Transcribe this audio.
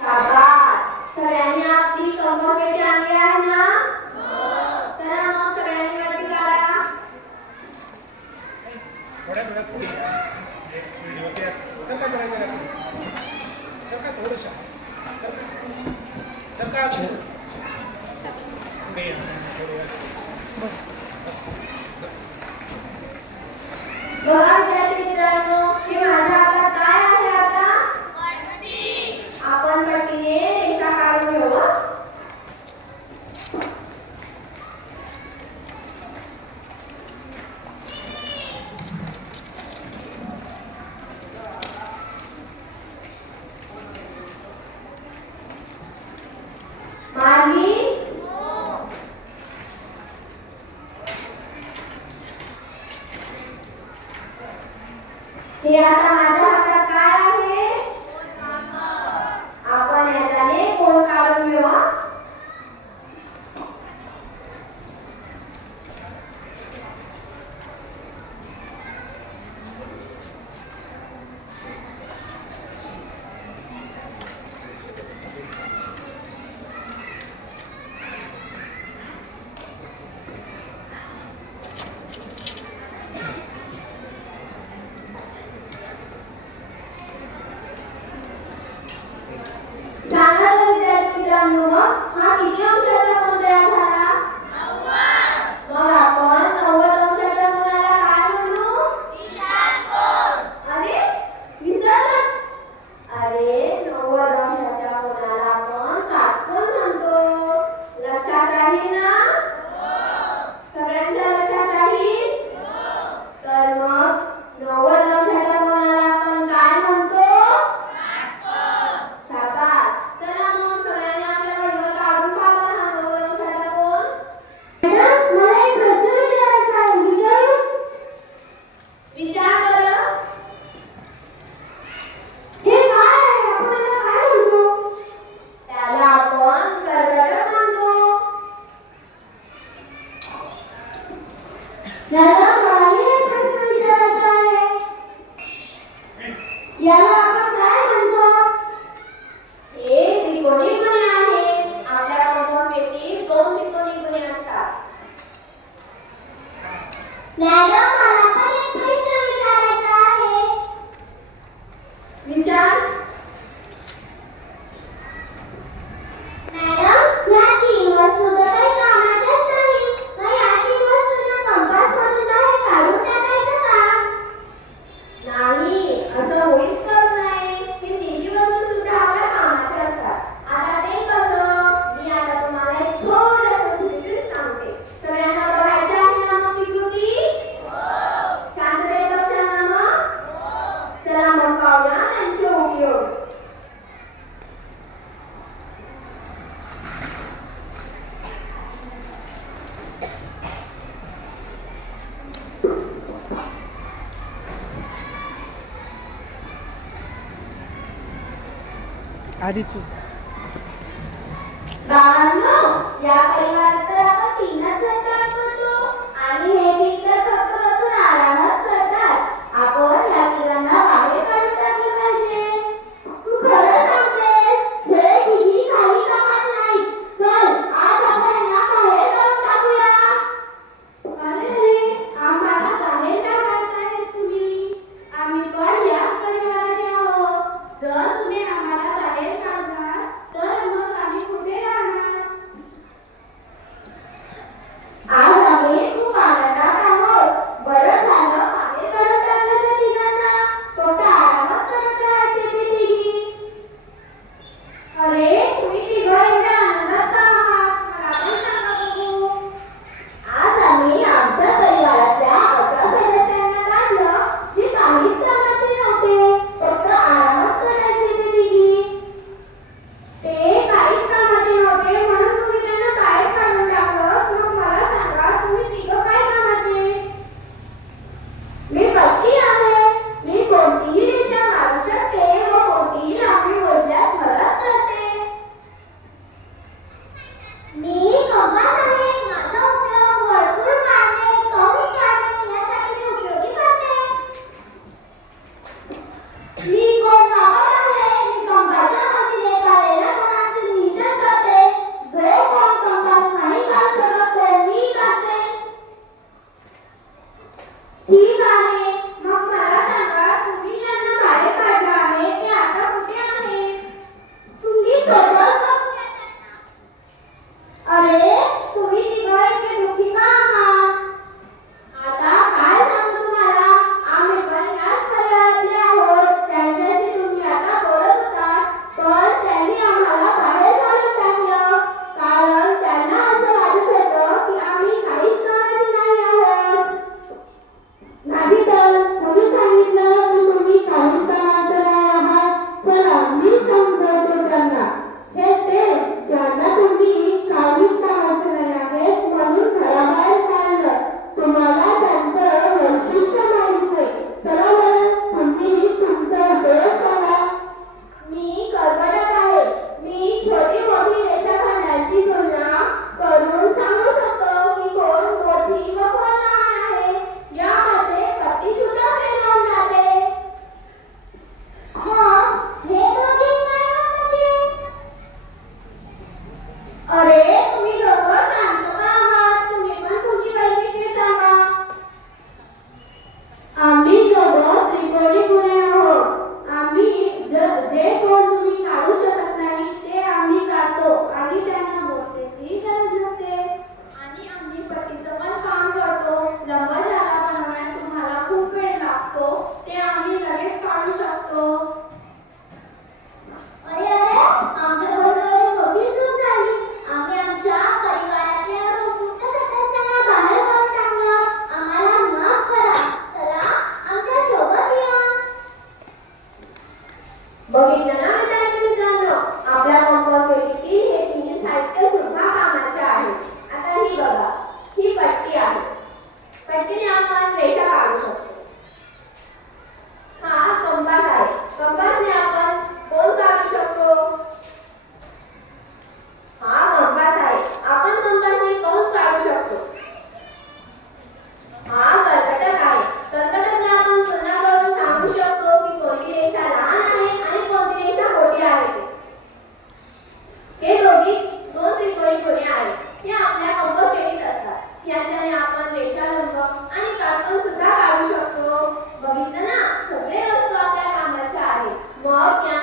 शाबास. सगळ्यांनी आपली कंबर पेटी आणली आहे ना? चला मग सगळ्यांनी वरती करा. थोड्या पुढे व्हिडिओ ते सरका करायचं सरका थोडंसं सरका पुढे बघा विद्यार्थी मित्रांनो, हे माझ्या हातात काय आहे आता? आपण पट्टीने रेषा काढून घेऊ. मार्गी हे आता माझ्या हातात काय आहे? आपण याच्याने कोण काढून घेऊ. सांगा तर विद्यार्थी मित्रांनो, हा किती अंशाचा कोन तयार झाला? 90. मग आपण 90 अंशाच्या कोनाला काय म्हणू? विशाल कोन. अरे विसरलात? अरे 90 अंशाच्या कोनाला आपण काटकोन म्हणतो. लक्षात राहील ना? सगळ्यांच्या लक्षात राहील? तर मग 90 अंशाच्या कोनाला आपण काय म्हणतो? शाबास. चला मग सगळ्यांनी आपल्या वहीवर काढून पाहा हा 90 अंशाचा कोन. मॅडम, मला एक प्रश्न विचारायचा आहे. विचारू? विचार बरं. हे काय आहे? आपण त्याला काय म्हणतो? त्याला आपण कर्कटक म्हणतो. मॅडम, मलाही एक प्रश्न विचारायचा आहे. याला आपण काय म्हणतो? हे त्रिकोणी गुणे आहेत. आपल्या कंपास पेटीत 2 त्रिकोणी गुणे असतात. मॅडम, मला पण एक प्रश्न विचारायचा आहे. विचार. मॅडम, या 3 वस्तू तर काही कामाच्याच नाही. मग या 3 वस्तूंना कंपासमधून बाहेर काढून टाकायचं का? नाही, असं होईच करू नये. ही तिन्ही वस्तू सुद्धा आपल्या कामाच्या असतात. आता ते कसं? मी आता तुम्हाला एक छोटंसं कृतीतून सांगते. सगळ्यांना बघायचं आहे ना मग ती कृती? शांततेत बघशाल ना मग? चला मग पाहूया त्यांचे उपयोग. आधीच बाळांनो, या परिवारात तर आपण 3च जण काम करतो आणि हे 3 तर फक्त बसून आरामच करतात. आपण या तिघांना बाहेर काढून टाकले पाहिजे. तू खरं सांगतेस? हे तिघी काही कामाचे नाहीत. चल, आज आपण यांना बाहेर काढून टाकूया. अरे, आम्हाला बाहेर का काढताय तुम्ही? आम्ही पण याच परिवाराचे आहोत. जर तुम्ही आम्हाला बाहेर काढला तर मग आम्ही कुठे राहणार? आज आम्ही खूप आनंदात आहोत. क्या